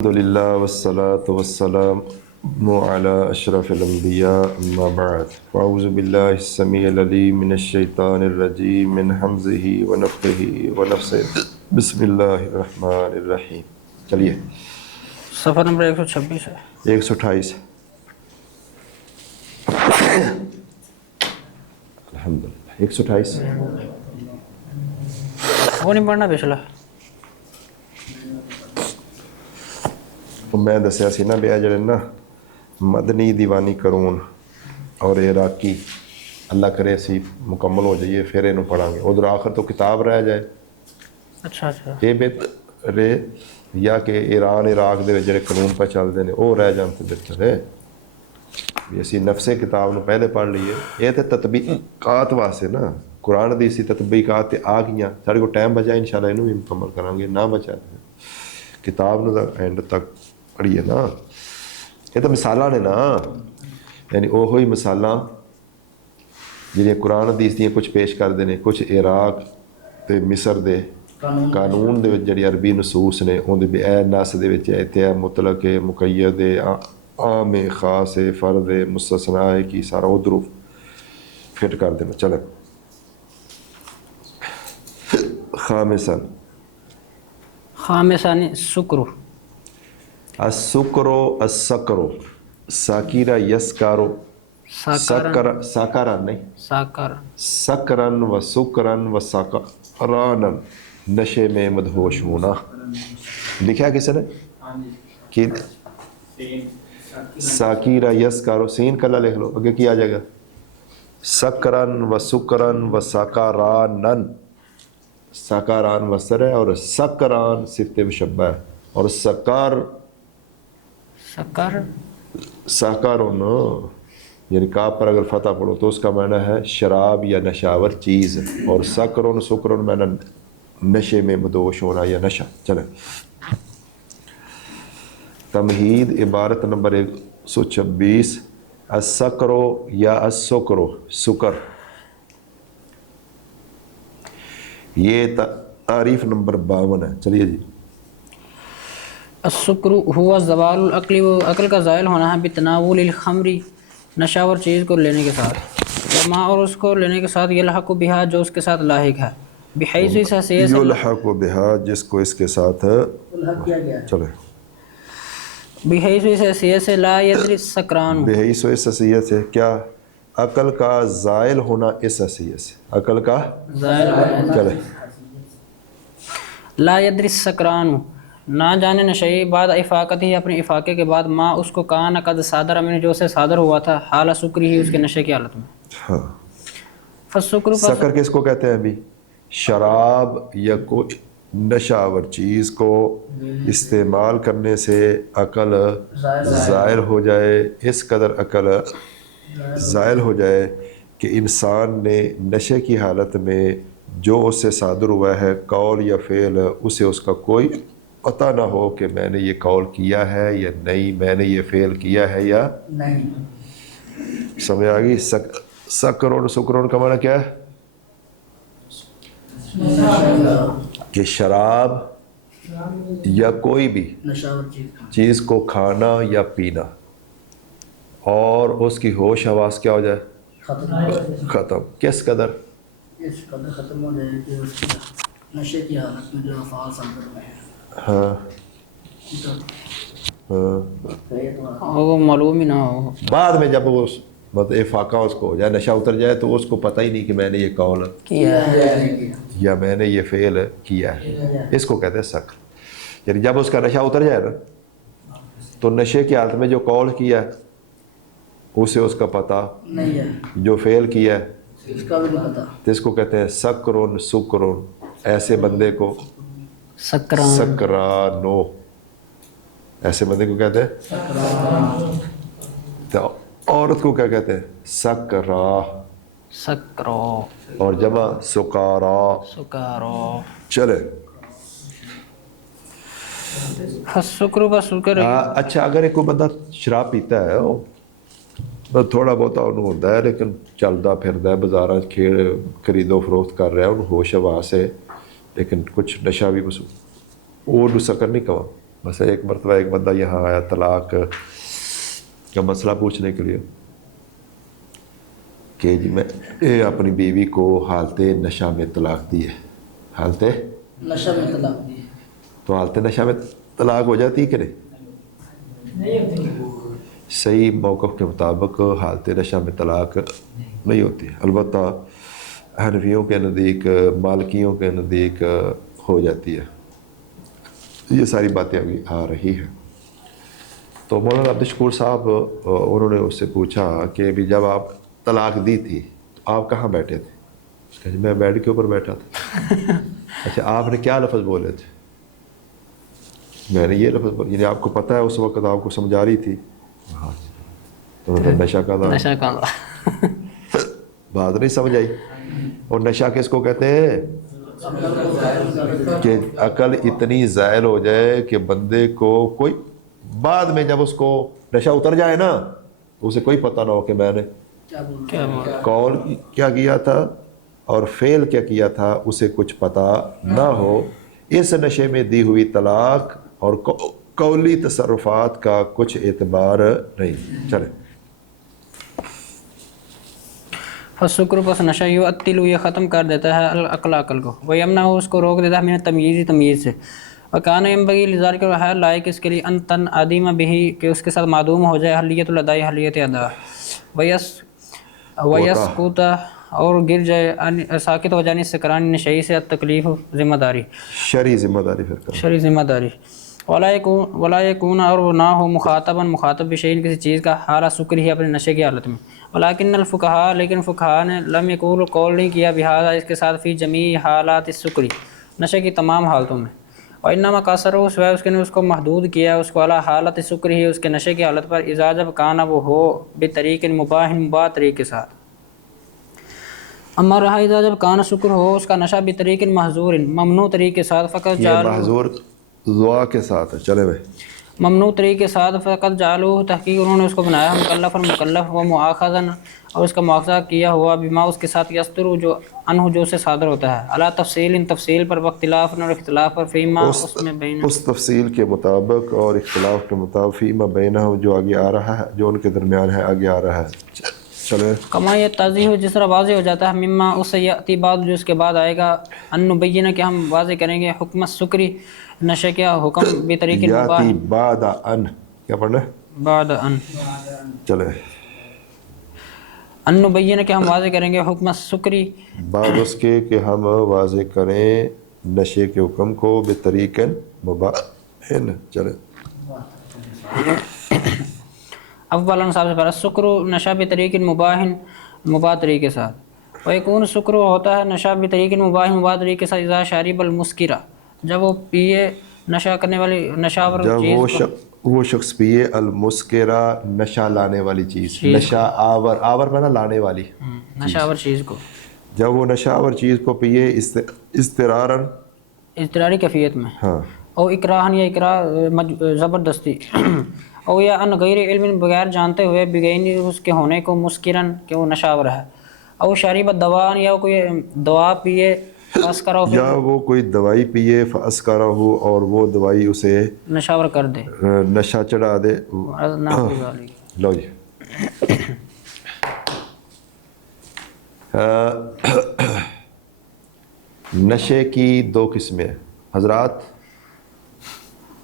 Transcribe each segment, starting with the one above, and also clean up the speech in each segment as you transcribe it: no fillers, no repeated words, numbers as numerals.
الحمدللہ والصلاة والسلام علی اشرف الانبیاء اما بعد فاعوذ باللہ السمیع العلیم من الشیطان الرجیم من حمزہ ونفخہ ونفثہ بسم اللہ الرحمن الرحیم۔ چلیے صفحہ نمبر 126 ہے 128۔ الحمدللہ 128 وہ نہیں پڑھنا پچھلا۔ میں دسیا سی نا بیا جڑے نا مدنی دیوانی قرون اور عراقی اللہ کرے سی مکمل ہو جائیے پھر یہ پڑھا گے، ادھر آخر تو کتاب رہ جائے۔ اچھا اچھا یہ بہتر ہے یا کہ ایران عراق دے جڑے قانون پہ چلتے ہیں وہ رہ جان تو بہتر ہے بھی اسی نفس کتاب نو پہلے پڑھ لیے۔ یہ تو تطبیقات واسطے نا، قرآن دی اسی تطبیقات آ گئیاں، سارے کو ٹائم بچا انشاءاللہ انہوں بھی مکمل کریں گے، نہ بچا کتاب نو اینڈ تک پڑھیے نا۔ یہ تو مثالاں نے نا، یعنی وہی مثالاں جہاں قرآن حدیث دیاں کچھ پیش کرتے ہیں، کچھ عراق تے مصر دے قانون دے وچ جڑی عربی نصوص نے اون دے اے نص دے وچ اے مطلق ہے، مقید ہے، عام ہے، خاص ہے، فرد ہے، مستثنیٰ ہے کی سارا ادھر فٹ کر دینا۔ چلے خامساً خامسانی سکرو السکرو السکرو ساکیرا یسکارو ساکارا نہیں ساکر سکرن و سکرن و سکرانن نشے میں مدہوش ہونا۔ لکھا کسی نے کہ ساکیرا یسکارو، سین کلا لکھ لو، اگے کیا جائے گا سکرن و سکرن و سکرانن، سکران وسر ہے اور سکران صفت مشبہ ہے، اور سکر سکر ساکارون یعنی کاف پر اگر فتح پڑھو تو اس کا معنی ہے شراب یا نشاور چیز، اور سکرون سکرون معنی نشے میں مدوش ہونا یا نشہ۔ چلے تمہید عبارت نمبر 126، السکرو یا السکرو سکر، یہ تعریف نمبر 52 ہے۔ چلیے جی۔ السکرو ہوا زوال العقل، وہ عقل کا زائل ہونا ہے، بتناول الخمری نشاور چیز کو لینے کے ساتھ، ماں اور اس کو لینے کے ساتھ، یلحق بہا جو اس کے ساتھ لاحق ہے، بحیث اس حیثیت سے یلحق بہا جس کو اس کے ساتھ چلے بحیث اس حیثیت سے لا یدری السکران، بحیث اس حیثیت سے کیا عقل کا زائل ہونا، اس حیثیت سے عقل کا زائل ہونا، چلے لا یدری السکران نہ جانے نشئی بعد افاقت ہی اپنے افاقے کے بعد، ماں اس کو کان قد صادر من جو سے صادر ہوا تھا، حال سکری ہی اس کے نشے کی حالت میں۔ ہاں، فالسکر سکر کس کو کہتے ہیں ابھی؟ شراب یا کوئی نشاور چیز کو استعمال کرنے سے عقل زائل ہو جائے، اس قدر عقل زائل ہو جائے کہ انسان نے نشے کی حالت میں جو اس سے صادر ہوا ہے قول یا فعل، اسے اس کا کوئی پتہ نہ ہو کہ میں نے یہ قول کیا ہے یا نہیں، میں نے یہ فعل کیا ہے یا نہیں۔ سمجھ آ گئی؟ سکرون سکرون کا معنی کیا ہے؟ کہ شراب یا کوئی بھی چیز کو کھانا یا پینا اور اس کی ہوش حواس کیا ہو جائے؟ ختم۔ کس قدر؟ اس قدر ختم ہو جائے کہ اس نشے کی حالت میں جو افعال صادر ہوئے ہیں۔ ہاں وہ معلوم ہی نہ ہو، بعد میں جب وہ مطلب افاقہ اس کو ہو جائے، نشہ اتر جائے، تو اس کو پتہ ہی نہیں کہ میں نے یہ قول کیا یا میں نے یہ فعل کیا ہے، اس کو کہتے ہیں سکر۔ یعنی جب اس کا نشہ اتر جائے نا تو نشے کی حالت میں جو قول کیا ہے اسے اس کا پتہ نہیں ہے، جو فعل کیا ہے اس کا بھی نہیں پتا، تو اس کو کہتے ہیں سکرون سکرون۔ ایسے بندے کو سکران سکرانو، ایسے بندے کو کہتے ہیں۔ تو عورت کو کیا کہتے ہیں؟ سکرا، سکرو اور جمع سکارا۔ سکارو۔ چلے فالسکر بسکر اچھا، اگر ایک کوئی بندہ شراب پیتا ہے وہ تھوڑا بہت انہوں ہوتا ہے لیکن چلتا پھرتا ہے بازار کھیڑ خرید و فروخت کر رہا ہے، انہوں ہوش حواس ہے لیکن کچھ نشہ بھی وہ سکر نہیں کہا، بس ایک مرتبہ ایک بندہ یہاں آیا طلاق کا مسئلہ پوچھنے کے لیے کہ جی میں اپنی بیوی کو حالت نشہ میں طلاق دی ہے. حالت نشہ میں طلاق دی ہے. تو حالت نشہ میں طلاق ہو جاتی ہے کہ نہیں؟ صحیح موقف کے مطابق حالت نشہ میں طلاق نہیں ہوتی. البتہ حنفیوں کے نزدیک، مالکیوں کے نزدیک ہو جاتی ہے. یہ ساری باتیں ابھی آ رہی ہیں. تو مولانا عبدالشکور صاحب انہوں نے اس سے پوچھا کہ بھی جب آپ طلاق دی تھی تو آپ کہاں بیٹھے تھے؟ اس کہ میں بیڈ کے اوپر بیٹھا تھا. اچھا آپ نے کیا لفظ بولے تھے؟ میں نے یہ لفظ بولے. یعنی آپ کو پتہ ہے اس وقت آپ کو سمجھا رہی تھی؟ ہاں. تو نشہ کا تھا. نشہ کا بات نہیں سمجھ آئی. اور نشہ کس کو کہتے ہیں؟ کہ عقل اتنی زائل ہو جائے کہ بندے کو کوئی بعد میں جب اس کو نشہ اتر جائے نا تو اسے کوئی پتہ نہ ہو کہ میں نے قول کیا کیا تھا اور فعل کیا کیا تھا، اسے کچھ پتہ نہ ہو. اس نشے میں دی ہوئی طلاق اور قولی تصرفات کا کچھ اعتبار نہیں. چلیں. فالسکر پس نشہ یعطل، یہ ختم کر دیتا ہے عقل کو، ویمنع اس کو روک دیتا ہے من تمیز سے. وکان ینبغی لذالک، ہے لائق اس کے لیے ان تنعدم بہ، کہ اس کے ساتھ معدوم ہو جائے اہلیت الاداء، اہلیت ادا. ویسقط، اور گر جائے، ساکت ہو جانے سکران نشئی سے التکلیف، ذمہ داری، شرعی ذمہ داری. پھر شرعی ذمہ داری. ولا یکون، اور وہ نہ ہو مخاطب بشیء، کسی چیز کا، حالہ سکر ہی، اپنے نشے کی حالت میں. ولیکن الفقہاء، لیکن فقہاء نے لم یقولوا، قول نہیں کیا بہذا، اس کے ساتھ، فی جمیع حالات السکر، نشے کی تمام حالتوں میں. وانما قصروا، سوائے اس کے نے اس کو محدود کیا اس کو، علی حالت سکر ہی، اس کے نشے کی حالت پر، اذا جب کانا وہ ہو بطریق مباح، مباح طریق کے ساتھ. اما رہا اذا جب کانا سکر ہو اس کا نشہ بطریق محظور، ممنوع طریق کے ساتھ، فقط یہ محظور دعا کے ساتھ ہے. چلے بھائی. ممنوع طریق کے ساتھ، فقط جعلوہ، تحقیق انہوں نے اس کو بنایا مکلف المکلف، و مؤاخذا، اور اس کا مواخذہ کیا ہوا، بما، اس کے ساتھ، یستر، جو عنہ، جو سے صادر ہوتا ہے، علی تفصیل، تفصیل پر، واختلاف، اور اختلاف پر، فیما، اس میں بین، اس تفصیل کے مطابق اور اختلاف کے مطابق، فیما بینہ، جو آگے آ رہا ہے، جو ان کے درمیان ہے، آگے آ رہا ہے. چلے. کما یہ تاضیح، جس طرح واضح ہو جاتا ہے، مما، اس سے یاتی بعد، جو اس کے بعد آئے گا، ان نبینہ، کہ ہم واضح کریں گے، حکم السکری، نشے کیا حکم، بطریق مباح، یاتی بعد ان، کیا پڑھنا ہے؟ بعد ان. چلے. ان نبینہ، کہ ہم واضح کریں گے، حکم السکری، بعد اس کے کہ ہم واضح کریں نشے کے حکم کو، بطریق مباح. چلے. اولا صاحب سے پڑھا، سکر، نشہ بطریق مباح، مباح طریق کے ساتھ. ویکون سکر، ہوتا ہے نشہ بطریق مباح، مباح طریق کے ساتھ، اذا شارب المسکرہ، جب وہ پیے نشہ کرنے والی، نشاور چیز کو، وہ شخص پیے المسکرہ، نشہ لانے والی چیز، نشہ آور، آور میں نا لانے والی، نشاور چیز کو، جب وہ نشہ آور چیز کو پیے استرارن، اضطراری کیفیت میں، ہاں، او اکراہن، یا اکراہ زبردستی، او یا ان غیر علم، بغیر جانتے ہوئے، بغیر اس کے ہونے کو، مسکرن، کہ وہ نشاور ہے، او شریب الدوا، یا کوئی دوا پیے، فاسکرہ، یا وہ کوئی دوائی پیے، فاسکرہ ہو، اور وہ دوائی اسے نشاور کر دے، نشہ چڑھا دے. لو جی. نشے کی دو قسمیں ہیں حضرات.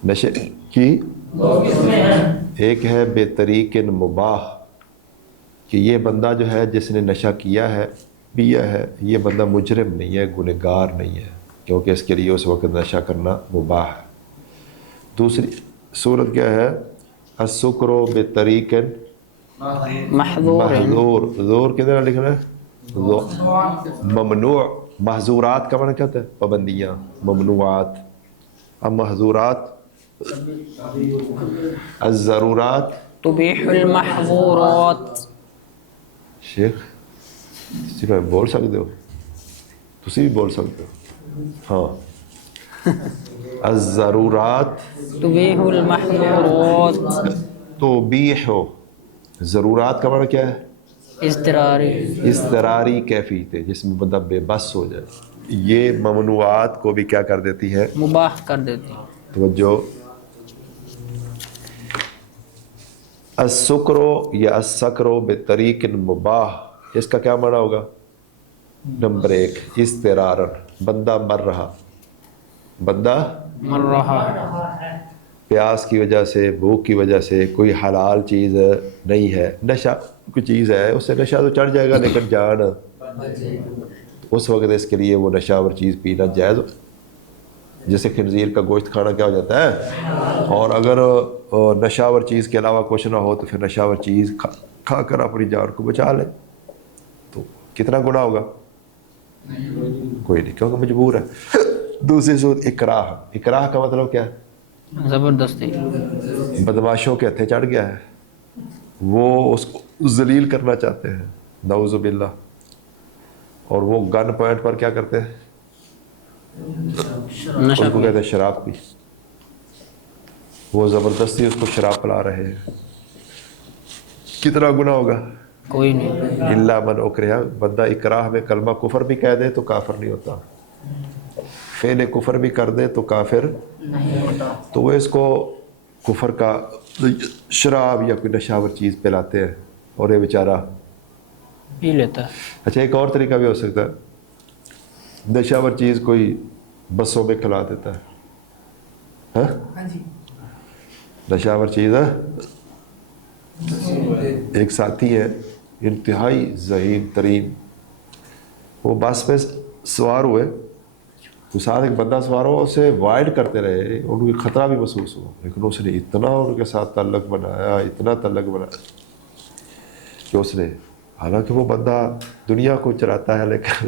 نشے کی دو قسمیں ہیں. ایک ہے بے طریق مباح، کہ یہ بندہ جو ہے جس نے نشہ کیا ہے، پیا ہے، یہ بندہ مجرم نہیں ہے، گنہگار نہیں ہے، کیونکہ اس کے لیے اس وقت نشہ کرنا مباح ہے. دوسری صورت کیا ہے؟ السکر بطریق محظور. زور کدھر لکھنا ہے؟ ممنوع. محظورات کا معنی کہتا ہے پابندیاں، ممنوعات. اب محظورات، الضرورات تبیح المحظورات. شیخ تسی بول سکتے ہو، تسی بھی بول سکتے ہو. ہاں. الضرورات تبیح المحظورات. تبیح، ضرورات کا معنی کیا ہے؟ اضطراری، اضطراری کیفیت ہے، جس میں بندہ بے بس ہو جائے. یہ ممنوعات کو بھی کیا کر دیتی ہے؟ مباح کر دیتی. توجہ. السکرو یا السکرو بطریق مباح، اس کا کیا معنی ہوگا؟ نمبر 1 اضطرارن، بندہ مر رہا، بندہ مر رہا ہے، پیاس کی وجہ سے، بھوک کی وجہ سے، کوئی حلال چیز نہیں ہے، نشہ کوئی چیز ہے، اس سے نشہ تو چڑھ جائے گا لیکن جان اس وقت اس کے لیے وہ نشہ ور چیز پینا جائز، جیسے خنزیر کا گوشت کھانا کیا ہو جاتا ہے، اور اگر نشہ ور چیز کے علاوہ کچھ نہ ہو تو پھر نشہ ور چیز کھا کر اپنی جان کو بچا لے، تو کتنا گناہ ہوگا؟ کوئی نہیں، کیونکہ مجبور ہے۔ دوسری صورت اکراہ، اکراہ کا مطلب کیا ہے؟ زبردستی، بدماشوں کے ہتھے چڑھ گیا ہے، وہ اس کو ذلیل کرنا چاہتے ہیں، نعوذ باللہ، اور وہ گن پوائنٹ پر کیا کرتے ہیں؟ نشہ ان کو کہتے ہیں شراب پی، وہ زبردستی اس کو شراب پلا رہے ہیں، کتنا گناہ ہوگا؟ کوئی نہیں، الا من اکرہ، بندہ اکراہ میں کلمہ کفر بھی کہہ دے تو کافر نہیں ہوتا، فعل کفر بھی کر دے تو کافر نہیں ہوتا۔ تو وہ اس کو کفر کا شراب یا کوئی نشاور چیز پلاتے ہیں اور یہ بیچارہ پی لیتا ہے۔ اچھا ایک اور طریقہ بھی ہو سکتا ہے، نشاور چیز کوئی بسوں میں کھلا دیتا ہے، ہاں نشاور چیز ہے، ایک ساتھی ہے انتہائی ذہین ترین، وہ بس پہ سوار ہوئے تو ساتھ ایک بندہ سوار ہوا، اسے وائڈ کرتے رہے، ان کو خطرہ بھی محسوس ہوا، لیکن اس نے اتنا ان کے ساتھ تعلق بنایا، اتنا تعلق بنایا کہ اس نے، حالانکہ وہ بندہ دنیا کو چلاتا ہے لیکن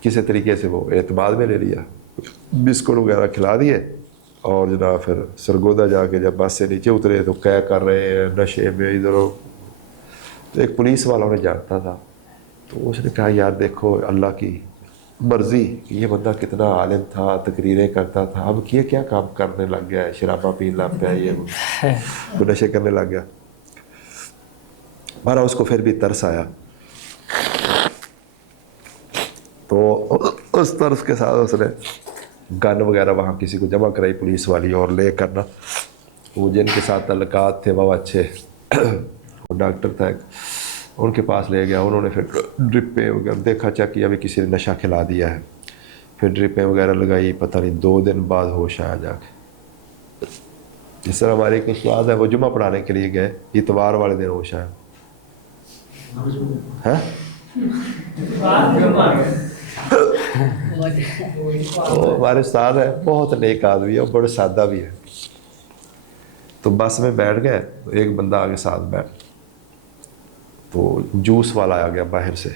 کسی طریقے سے وہ اعتماد میں لے لیا، بسکٹ وغیرہ کھلا دیے، اور جناب پھر سرگودا جا کے جب بس سے نیچے اترے تو کیا کر رہے ہیں نشے میں ادھر، تو ایک پولیس والا انہیں جانتا تھا، تو اس نے کہا یار دیکھو اللہ کی مرضی کہ یہ بندہ کتنا عالم تھا، تقریریں کرتا تھا، اب یہ کیا کام کرنے لگ گیا ہے، شرابہ پین لگ گیا، یہ نشے کرنے لگ گیا۔ مارا اس کو پھر بھی ترس آیا، تو اس ترس کے ساتھ اس نے گن وغیرہ وہاں کسی کو جمع کرائی پولیس والی، اور لے کرنا وہ جن کے ساتھ تعلقات تھے وہ اچھے، وہ ڈاکٹر تھا ایک، ان کے پاس لے گیا، انہوں نے پھر ڈرپیں وغیرہ دیکھا، چیک کیا بھی کسی نے نشہ کھلا دیا ہے، پھر ڈرپیں وغیرہ لگائی، پتہ نہیں 2 دن بعد ہوش آیا جا کے۔ جس طرح ہمارے ایک استاد ہے، وہ جمعہ پڑھانے کے لیے گئے، اتوار والے دن ہوش آیا، ہاں وہ ہمارے استاد ہے، بہت نیک آدمی ہے، بڑے سادہ بھی ہے، تو بس میں بیٹھ گئے، تو ایک بندہ آگے ساتھ بیٹھ، تو جوس والا آ گیا باہر سے،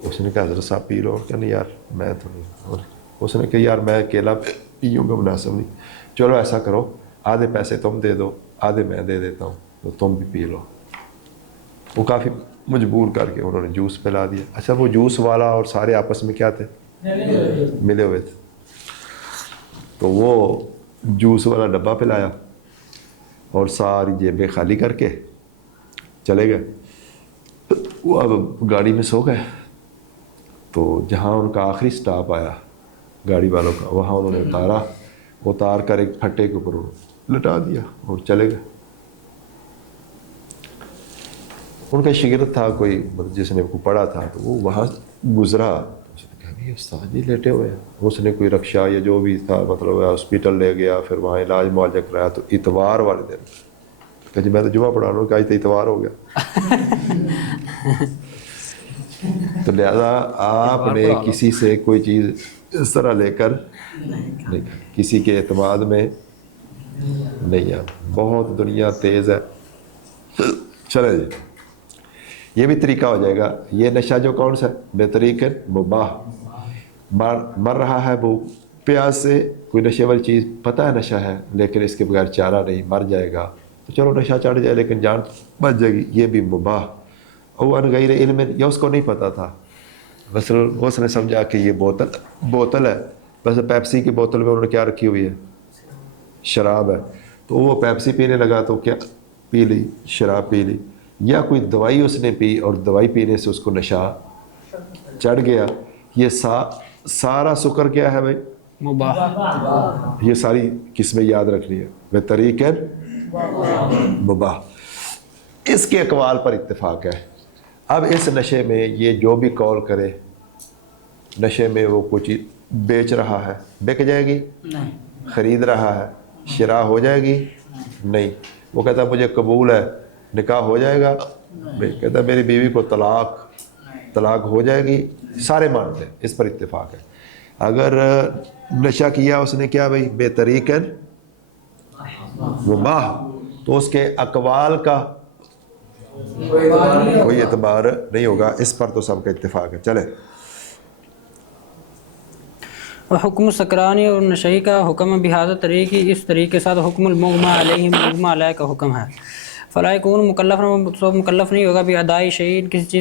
اس نے کہا حضرت صاحب پی لو، کہ نہیں یار میں تو نہیں، اس نے کہا یار میں اکیلا پیوں گا مناسب نہیں، چلو ایسا کرو آدھے پیسے تم دے دو آدھے میں دے دیتا ہوں تو تم بھی پی لو، وہ کافی مجبور کر کے انہوں نے جوس پلا دیا۔ اچھا وہ جوس والا اور سارے آپس میں کیا تھے؟ ملے ہوئے تھے، تو وہ جوس والا ڈبہ پلایا اور ساری جیبیں خالی کر کے چلے گئے، وہ اب گاڑی میں سو گئے، تو جہاں ان کا آخری سٹاپ آیا گاڑی والوں کا، وہاں انہوں نے اتار کر ایک پھٹے کے اوپر لٹا دیا اور چلے گئے۔ ان کا شاگرد تھا کوئی جس نے کو پڑھا تھا، تو وہ وہاں گزرا، اس نے کہا یہ استاد جی لیٹے ہوئے ہیں، اس نے کوئی رکشہ یا جو بھی تھا مطلب ہاسپٹل لے گیا، پھر وہاں علاج معالجہ کرایا، تو اتوار والے دن کہ جی میں تو جمعہ پڑھا رہا ہوں، کہ آج تو اتوار ہو گیا۔ تو لہذا آپ نے کسی سے کوئی چیز اس طرح لے کر نہیں، کسی کے اعتماد میں نہیں آنا، بہت دنیا تیز ہے۔ چلے جی یہ بھی طریقہ ہو جائے گا، یہ نشہ جو کون سا ہے؟ بطریق مباح، مر رہا ہے وہ پیاس سے، کوئی نشے والی چیز پتہ ہے نشہ ہے لیکن اس کے بغیر چارہ نہیں، مر جائے گا، تو چلو نشہ چڑھ جائے لیکن جان بچ جائے گی، یہ بھی مباح۔ او ان غیر علم، یا اس کو نہیں پتہ تھا، مثلا اس نے سمجھا کہ یہ بوتل ہے، بس پیپسی کی بوتل میں انہوں نے کیا رکھی ہوئی ہے؟ شراب ہے، تو وہ پیپسی پینے لگا تو کیا پی لی؟ شراب پی لی، یا کوئی دوائی اس نے پی اور دوائی پینے سے اس کو نشہ چڑھ گیا، یہ سارا سکر کیا ہے بھائی؟ مباح۔ یہ ساری قسمیں یاد رکھنی ہے، بطریق مباح۔ اس کے اقوال پر اتفاق ہے. اب اس نشے میں یہ جو بھی قول کرے، نشے میں وہ کچھ بیچ رہا ہے، بک جائے گی؟ نہیں. خرید رہا ہے، شراء ہو جائے گی؟ نہیں. وہ کہتا ہے مجھے قبول ہے، نکاح ہو جائے گا؟ کہتا ہے میری بیوی کو طلاق ہو جائے گی؟ سارے مانتے ہیں، اس پر اتفاق ہے. اگر نشہ کیا اس نے کیا بھائی بے طریقن مباح، تو اس کے اقوال کا کوئی اعتبار نہیں ہوگا. اس پر تو سب کا اتفاق ہے. چلیں. حکم سکرانی اور نشئی کا حکم بہذا طریقی، اس طریقے کے ساتھ حکم المغمى علیہ مغمى علیہ کا حکم ہے. فلا یکون مکلف نہیں ہوگا بھی ادائی شیء، کسی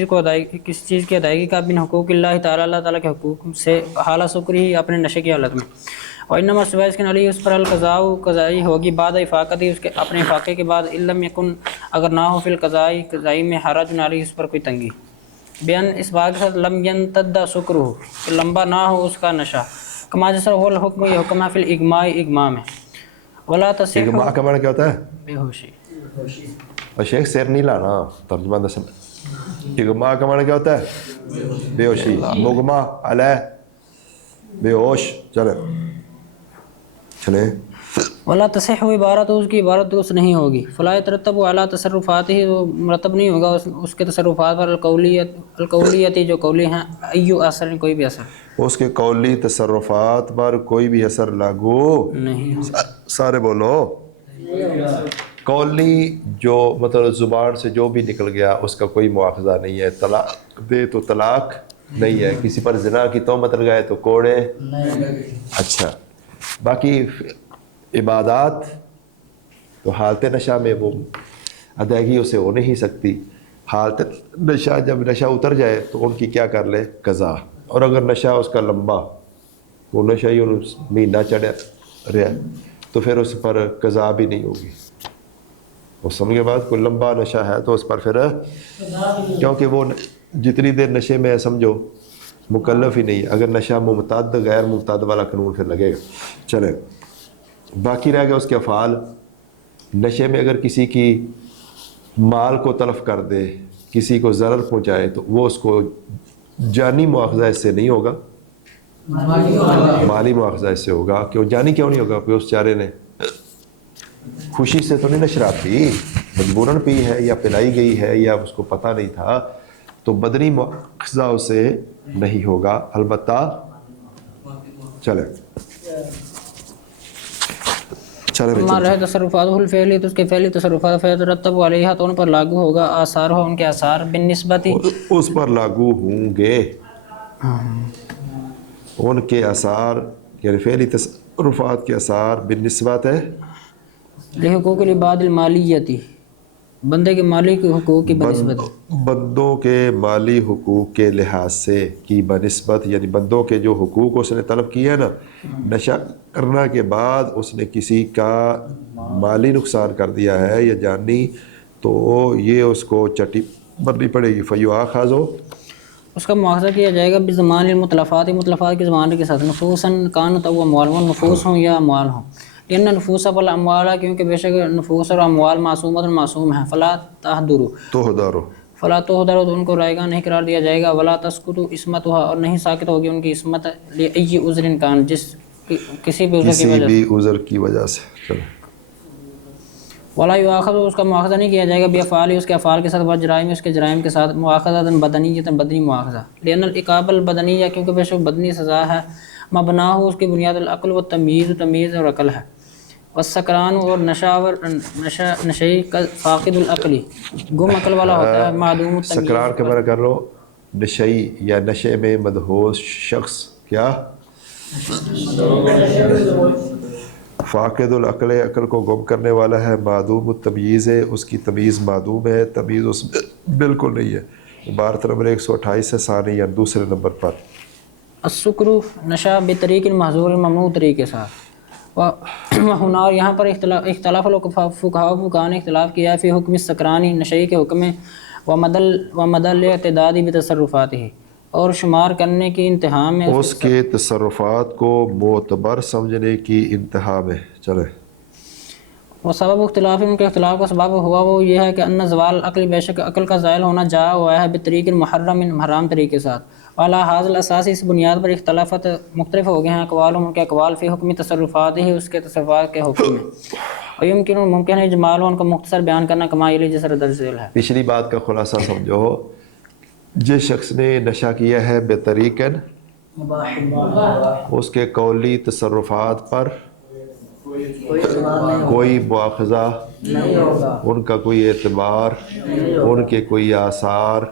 چیز کی ادائیگی کا، بن حقوق اللہ تعالیٰ، اللہ تعالیٰ کے حقوق سے، حالہ سکری، اپنے نشے کی حالت میں. اور انما سوائے اس کے علی اس پر القضاء، قضائی ہوگی بعد افاقتی، اس کے اپنے افاقے کے بعد، ان لم یکن، اگر نہ ہو فی القضاء، قضائی میں حرج علیہ، اس پر کوئی تنگی. بیان اس بات کے ساتھ لم ینتد سکرہ، کہ لمبا نہ ہو اس کا نشہ. کما جیسا ہو الحکم، یہ حکم ہے فی الاغماء، اغماء میں. ولا تصح، اغماء کا معنی کیا ہوتا ہے؟ بے ہوشی. اور شیخ سیر نہیں لانا، ترجمہ دسن. اغماء کا معنی کیا ہوتا ہے؟ بے ہوشی. مغمى علیہ، بے ہوش. چلیں. ولا تصح عبارت، اس کی عبارت درست نہیں ہوگی. فلا يترتب علی تصرفات ہی، وہ مرتب نہیں ہوگا اس کے تصرفات پر، القولیتی، جو قولی ہیں، ایو اثر، کوئی بھی اثر. اس کے قولی تصرفات پر کوئی بھی اثر لاگو نہیں. سارے بولو. قولی جو مطلب زبان سے جو بھی نکل گیا اس کا کوئی مواخذہ نہیں ہے. طلاق دے تو طلاق نہیں ہے، کسی پر زنا کی تہمت لگائے تو کوڑے. اچھا. باقی عبادات تو حالت نشہ میں وہ ادائیگی اسے ہو نہیں سکتی. حالت نشہ، جب نشہ اتر جائے تو ان کی کیا کر لے؟ قضا. اور اگر نشہ اس کا لمبا، وہ نشہ ہی مہینہ چڑھا رہا، تو پھر اس پر قضا بھی نہیں ہوگی. اس سمجھ کے بعد کوئی لمبا نشہ ہے تو اس پر پھر، کیونکہ وہ جتنی دیر نشے میں ہے سمجھو مکلف ہی نہیں. اگر نشہ ممتد غیر ممتد والا قانون پھر لگے گا. چلے. باقی رہ گیا اس کے افعال. نشے میں اگر کسی کی مال کو تلف کر دے، کسی کو ضرر پہنچائے، تو وہ اس کو جانی مواخذہ اس سے نہیں ہوگا، مالی مواخذہ اس سے ہوگا. کیوں جانی کیوں نہیں ہوگا؟ کہ اس چارے نے خوشی سے تو نہیں شراب پی، مجبوراً پی ہے یا پلائی گئی ہے یا اس کو پتہ نہیں تھا، تو بدنی مواخذہ اسے نہیں ہوگا. البتہ چلے ہمارا تصرفات الفعلی، تو اس کے فعلی تصرفات فیترتب علیہ، تو ان پر لاگو ہوگا آثار ہو، ان کے آثار بالنسبتی، اس پر لاگو ہوں گے ان کے آثار، یعنی فعلی تصرفات کے آثار بالنسبت ہے لحقوق العباد المالیتی، بندے کے مالی کے حقوق کی بنسبت، بندوں کے مالی حقوق کے لحاظ سے کی بنسبت، یعنی بندوں کے جو حقوق اس نے طلب کیا ہے نا، نشہ کرنا کے بعد اس نے کسی کا مالی نقصان کر دیا ہے یا جانی، تو یہ اس کو چٹی بننی پڑے گی. فیؤاخذ، اس کا مواخذہ کیا جائے گا بزمان المتلفات، متلفات کے زمانے کے ساتھ، نفوساً کانت او اموال، نفوس ہوں یا اموال ہوں. ان نفوس والاموال، کیونکہ بے شک نفوس اور اموال معصومت معصوم ہیں. فلا تحدروا، فلا تحدروا، تو ان کو رائگاں نہیں قرار دیا جائے گا. ولا تسقط عصمتها، اور نہیں ساقط ہوگی ان کی عصمت، لأي عذر کان، جس کسی بھی عذر کی وجہ سے. چلو. ولا یؤاخذ، اس کا مواخذہ نہیں کیا جائے گا بافعال، اس کے افعال کے ساتھ، وجرائم، اس کے جرائم کے ساتھ، مواخذۃ بدنیۃ، بدنی مواخذہ. لأن العقاب البدنیہ، کیونکہ بے شک بدنی سزا ہے، مبناہ، اس کی بنیاد العقل و تمیز، تمیز اور عقل ہے. والسکران، اور نشئی کا فاقد العقلی، گم عقل والا ہوتا ہے، معدوم التمیز. سکران کے بارے کر لو. نشئی یا نشے میں مدہوش شخص کیا؟ فاقد العقل، عقل کو گم کرنے والا ہے. معدوم التمیز ہے، اس کی تمیز معدوم ہے، تمیز اس میں بالکل نہیں ہے. عبارت نمبر 128 سے ثانی یا دوسرے نمبر پر. السکر، نشہ بطریق المحظور ممنوع طریقے سے. وہنا، یہاں پر اختلاف فقہاء نے اختلاف کیا فی حکم السکرانی، نشئی کے حکم میں، ومدل اعتدادی بتصرفات ہی، اور شمار کرنے کی انتہا میں، اس کے تصرفات کو معتبر سمجھنے کی انتہا میں. چلے. وہ سبب اختلاف ان کے اختلاف کا سبب ہوا وہ یہ ہے کہ ان زوال عقل بے شک عقل کا زائل ہونا جا ہوا ہے بطریق محرم حرام طریقے کے ساتھ والا حاضل اساسی اس بنیاد پر اختلافات مختلف ہو گئے ہیں اقوال ان کے اقوال فی حکم تصرفات ہی اس کے تصرفات کے حکم میں اور ممکن ہے اجمال ان کو مختصر بیان کرنا کمائی جس درج ذیل ہے۔ پچھلی بات کا خلاصہ سمجھو، جس شخص نے نشہ کیا ہے بطریقاً مباح اس کے قولی تصرفات پر کوئی اعتبار نہیں ہوگا، کوئی مواخذہ، نہیں ہوگا، ان کا کوئی اعتبار، ان کے کوئی آثار،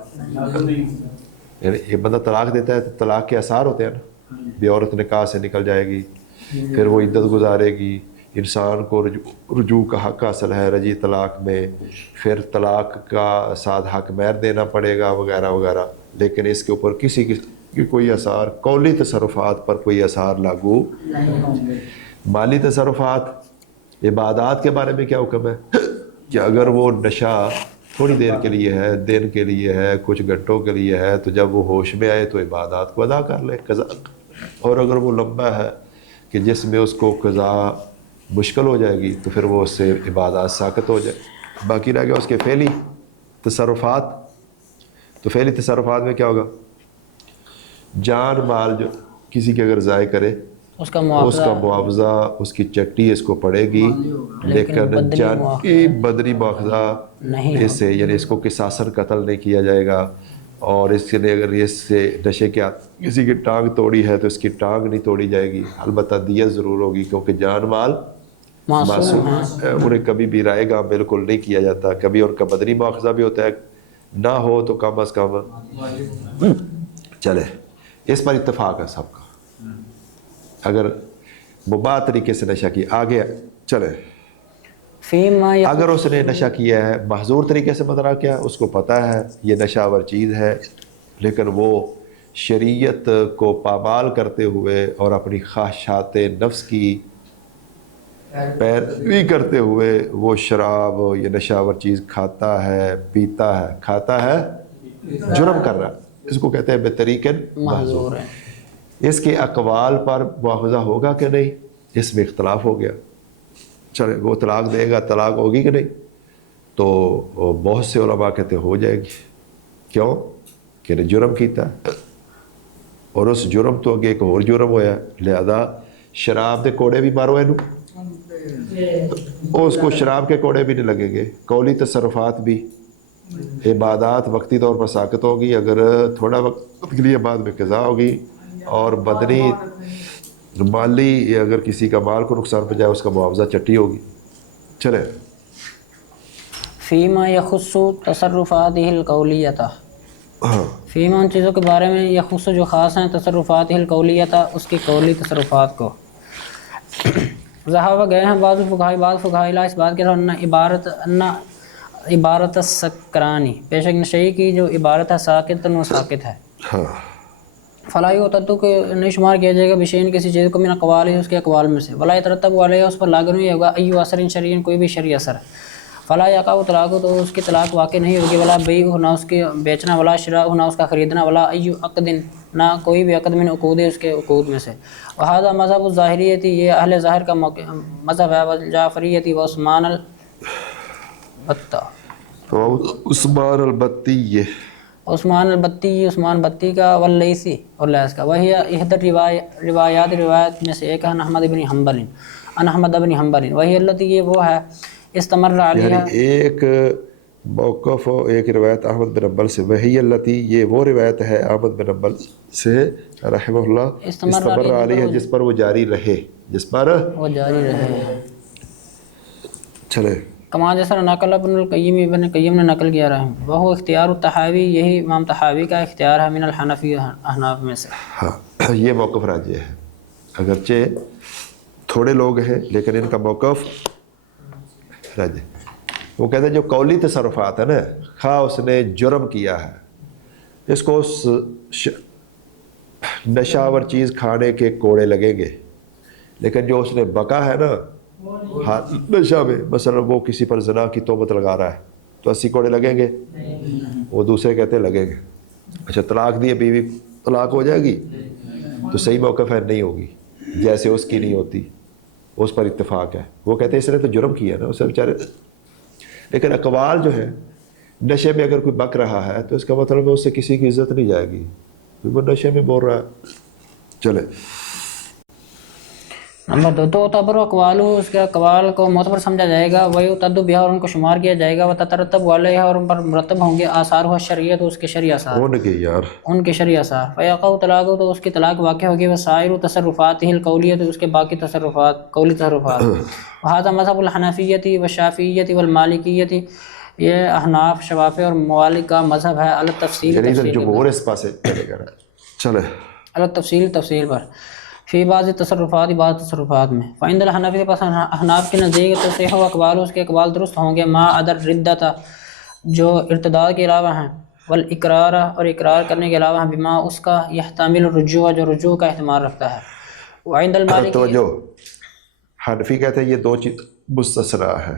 یعنی یہ بندہ طلاق دیتا ہے تو طلاق کے آثار ہوتے ہیں نا، بھی عورت نکاح سے نکل جائے گی، پھر وہ عدت گزارے گی، انسان کو رجوع کا حق حاصل ہے رجی طلاق میں، پھر طلاق کا ساتھ حق مہر دینا پڑے گا وغیرہ وغیرہ، لیکن اس کے اوپر کسی کی کوئی اثار، قولی تصرفات پر کوئی اثار لاگو۔ نہیں ہوں گے۔ مالی تصرفات، عبادات کے بارے میں کیا حکم ہے کہ اگر وہ نشہ تھوڑی دیر کے لیے ہے، دن کے لیے ہے، کچھ گھنٹوں کے لیے ہے، تو جب وہ ہوش میں آئے تو عبادات کو ادا کر لے قضا، اور اگر وہ لمبا ہے کہ جس میں اس کو قضا مشکل ہو جائے گی تو پھر وہ اس سے عبادات ساقط ہو جائے۔ باقی رہ گیا اس کے فعلی تصرفات، تو فعلی تصرفات میں کیا ہوگا؟ جان مال جو کسی کے اگر ضائع کرے اس کا اس کا معاوضہ، اس کی چٹی اس کو پڑے گی، لیکن جان کی بدنی مواخذہ نہیں اس سے، یعنی اس کو قصاصاً قتل نہیں کیا جائے گا، اور اس کے لیے اگر اس سے نشے کے کسی کی ٹانگ توڑی ہے تو اس کی ٹانگ نہیں توڑی جائے گی، البتہ دیت ضرور ہوگی، کیونکہ جان مال معصوم ہے، انہیں کبھی بھی رائے گا بالکل نہیں کیا جاتا، کبھی ان کا بدنی مواخذہ بھی ہوتا ہے، نہ ہو تو کم از کم چلے، اس پر اتفاق ہے سب کا۔ اگر مباح طریقے سے نشہ کیا، آگے چلے، فیما یا اگر اس نے نشہ کیا ہے محظور طریقے سے، مطلب کیا، اس کو پتہ ہے یہ نشہ آور چیز ہے، لیکن وہ شریعت کو پامال کرتے ہوئے اور اپنی خواہشات نفس کی پیروی کرتے ہوئے وہ شراب یا نشہ آور چیز کھاتا ہے، پیتا ہے، کھاتا ہے، جرم کر رہا ہے، اس کو کہتے ہیں بطریقاً معذور ہے۔ اس کے اقوال پر مواخذہ ہوگا کہ نہیں، اس میں اختلاف ہو گیا۔ چلے، وہ طلاق دے گا، طلاق ہوگی کہ نہیں، تو بہت سے علماء کہتے ہو جائے گی۔ کیوں کہ نے جرم کیتا ہے، اور اس جرم تو اگے ایک اور جرم ہویا ہے، لہذا شراب دے کوڑے بھی مارو اینو، اور اس کو شراب کے کوڑے بھی نہیں لگیں گے، قولی تصرفات بھی، عبادات وقتی طور پر ساقط ہوگی اگر تھوڑا وقت کے لیے بعد میں قضا ہوگی، اور بدنی مالی اگر کسی کا مال کو نقصان پہنچائے اس کا معاوضہ چٹی ہوگی۔ چلے، فیما یخص تصرفاتہ القولیۃ، ہاں، فیما ان چیزوں کے بارے میں یخص جو خاص ہیں تصرفاتہ القولیۃ اس کی قولی تصرفات کو، ذہب گئے ہیں بعض فقہاء اس بات کے ان عبارت السکرانی، بے شک نشئی کی جو عبارت ہے ساکت وہ ساکت ہے، ہاں، فلاحی و تدو کہ نہیں شمار کیا جائے گا بشین کسی چیز کو من اقوال ہے اس کے اقوال میں سے، ولا یترتب علیہ اس پر لاگو نہیں ہوگا ایو اثر شرعی کوئی بھی شرعی اثر، فلا یقع طلاق تو اس کی طلاق واقع نہیں ہوگی، ولا بیع نہ اس کے بیچنا، ولا شراء نہ اس کا خریدنا، ولا ایو عقد نہ کوئی بھی عقد من عقود اس کے عقود میں سے، وہذا مذہب الظاہریتی یہ اہل ظاہر کا مذہب ہے، والجعفریتی و عثمان البتہ، تو عثمان البتی، عثمان البتی، عثمان بتی کا، واللیثی اور لیث کا، وہی احد روایات میں سے ایک ہے احمد بن حنبل، وہی التی یہ وہ ہے استمر علیہ، یعنی ایک موقف و ایک روایت احمد بن حنبل سے، وہی التی یہ وہ روایت ہے احمد بن حنبل سے رحمہ اللہ، استمر علیہ جس پر وہ جاری رہے، جس پر وہ جاری رہے، چلے، کما جیسا نقل ابن قیم نے نقل کیا رہا ہے، وہ اختیار الطحاوی، یہی امام طحاوی کا اختیار ہے، من الحنفی احناف میں سے، ہاں، یہ موقف راجح ہے، اگرچہ تھوڑے لوگ ہیں لیکن ان کا موقف راجح۔ وہ کہتے ہیں جو قولی تصرفات ہے نا، خواہ اس نے جرم کیا ہے، اس کو اس نشہ آور چیز کھانے کے کوڑے لگیں گے، لیکن جو اس نے بقا ہے نا نشہ میں، مثلا وہ کسی پر زنا کی تہمت لگا رہا ہے تو 80 کوڑے لگیں گے، وہ دوسرے کہتے ہیں لگیں گے۔ اچھا، طلاق دیے، بیوی طلاق ہو جائے گی تو صحیح موقف ہے نہیں ہوگی، جیسے اس کی نہیں ہوتی، اس پر اتفاق ہے. وہ کہتے ہیں اس نے تو جرم کیا نا اسے بیچارے. لیکن اقوال جو ہے نشے میں اگر کوئی بک رہا ہے تو اس کا مطلب ہے اس سے کسی کی عزت نہیں جائے گی, وہ نشے میں بول رہا ہے. چلے نمبر 2 تو تعتبر اقوال, اس کے اقوال کو معتبر سمجھا جائے گا, وہی تدو بہا اور ان کو شمار کیا جائے گا, وہ تترتب علیہ اور ان پر مرتب ہوں گے آثار ہوا شریعت, اس کے شرعی آثار, ان کے یار ان کے شرعی آثار. فیقع طلاق تو اس کی طلاق واقع ہوگی, وسائر تصرفات ہی القولیہ تو اس کے باقی تصرفات قولی تصرفات. وہذا مذہب الحنفیتی والشافعیتی والمالکیتی, یہ احناف شوافی اور موالک کا مذہب ہے. التفصیل جمہور اس پاس چلے گا. چلے تفصیل پر فی بعض تصرفات, بعض تصرفات میں. فعند الحنفی پاس احناف کے نزدیک تصحیح و اقوال, اس کے اقوال درست ہوں گے, ما ادر ردت جو ارتداد کے علاوہ ہیں, والاقرار اور اقرار کرنے کے علاوہ ہیں, بما اس کا یحتمل الرجوع جو رجوع کا احتمال رکھتا ہے. وعند المالکی توجہ, حنفی کہتے ہیں یہ دو چیز مستثنا ہے.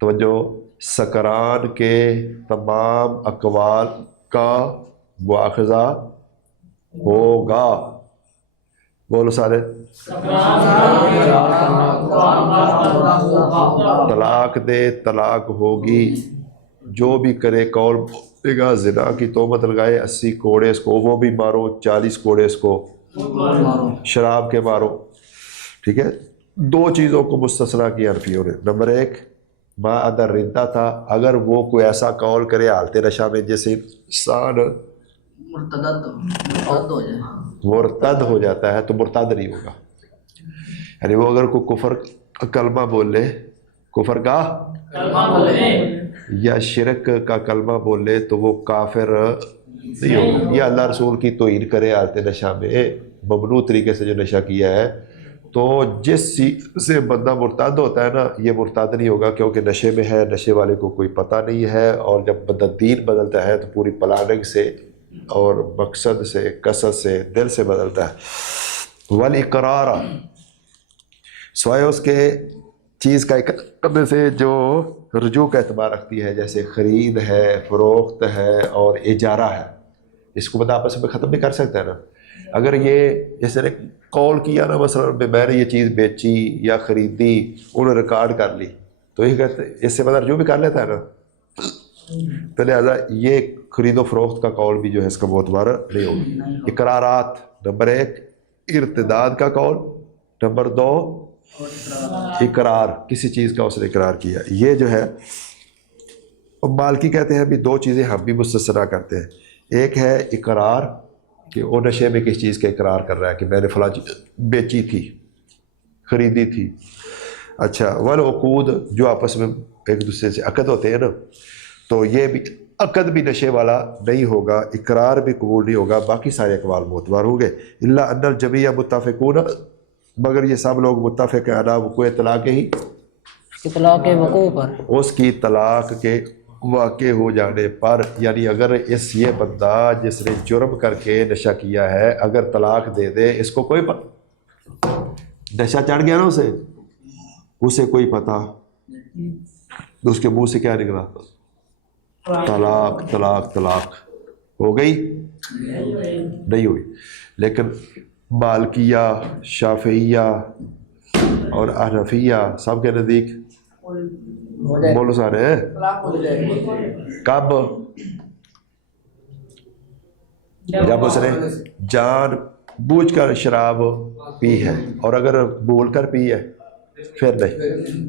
توجہ, سکران کے تمام اقوال کا مواخذہ ہوگا. بولو سارے, طلاق دے طلاق ہوگی, جو بھی کرے قول بولے گا, زنا کی تہمت لگائے 80 کوڑے اس کو, وہ بھی مارو, 40 کوڑے اس کو, شراب کے مارو. ٹھیک ہے, دو چیزوں کو مستثنا کیا حنفیوں نے. نمبر 1 ما ادر ردہ تھا, اگر وہ کوئی ایسا قول کرے حالت نشہ میں جیسے انسان مرتد ہو جاتا ہے تو مرتد نہیں ہوگا. یعنی وہ اگر کوئی کفر کلمہ بول لے, کفر کا یا شرک کا کلمہ بول لے تو وہ کافر نہیں ہوگا. یا اللہ رسول کی توہین کرے حالت نشہ میں, ممنوع طریقے سے جو نشہ کیا ہے, تو جس سے بندہ مرتد ہوتا ہے نا, یہ مرتد نہیں ہوگا کیونکہ نشے میں ہے, نشے والے کو کوئی پتہ نہیں ہے. اور جب بندہ دین بدلتا ہے تو پوری پلاننگ سے اور مقصد سے, قصد سے, دل سے بدلتا ہے. والاقرار, سوائے اس کے چیز کا کرنے سے جو رجوع کا اعتبار رکھتی ہے, جیسے خرید ہے, فروخت ہے اور اجارہ ہے. اس کو بندہ آپس میں ختم نہیں کر سکتا ہے نا. اگر یہ جیسے نے قول کیا نا, مثلا میں نے یہ چیز بیچی یا خریدی, انہوں نے ریکارڈ کر لی, تو یہ کہتے اس سے بندہ رجوع بھی کر لیتا ہے نا. تو لہٰذا یہ خرید و فروخت کا قول بھی جو ہے اس کا معتبر نہیں ہوگا. اقرارات, نمبر 1 ارتداد کا قول, نمبر 2 اقرار, کسی چیز کا اس نے اقرار کیا. یہ جو ہے مالکی کہتے ہیں بھی دو چیزیں ہم بھی مستثنا کرتے ہیں. ایک ہے اقرار کہ وہ نشے میں کس چیز کا اقرار کر رہا ہے کہ میں نے فلاں بیچی تھی, خریدی تھی. اچھا, والعقود, جو آپس میں ایک دوسرے سے عقد ہوتے ہیں نا, تو یہ بھی عقد بھی نشے والا نہیں ہوگا, اقرار بھی قبول نہیں ہوگا, باقی سارے اقوال معتبر ہوں گے. الا ان الجمیع متفقون, مگر یہ سب لوگ متفق ہیں علی وقوع طلاق ہی, طلاق کے وقوع پر, اس کی طلاق کے واقع ہو جانے پر. یعنی اگر یہ بندہ جس نے جرم کر کے نشہ کیا ہے اگر طلاق دے دے, اس کو کوئی نشہ چڑھ گیا نا اسے کوئی پتہ, تو اس کے منہ سے کیا نکلا, طلاق طلاق طلاق ہو گئی, نہیں ہوئی. لیکن مالکیہ, شافعیہ اور حنفیہ سب کے نزدیک بولو سارے, کب, جب اس نے جان بوجھ کر شراب پی ہے, اور اگر بھول کر پی ہے پھر نہیں.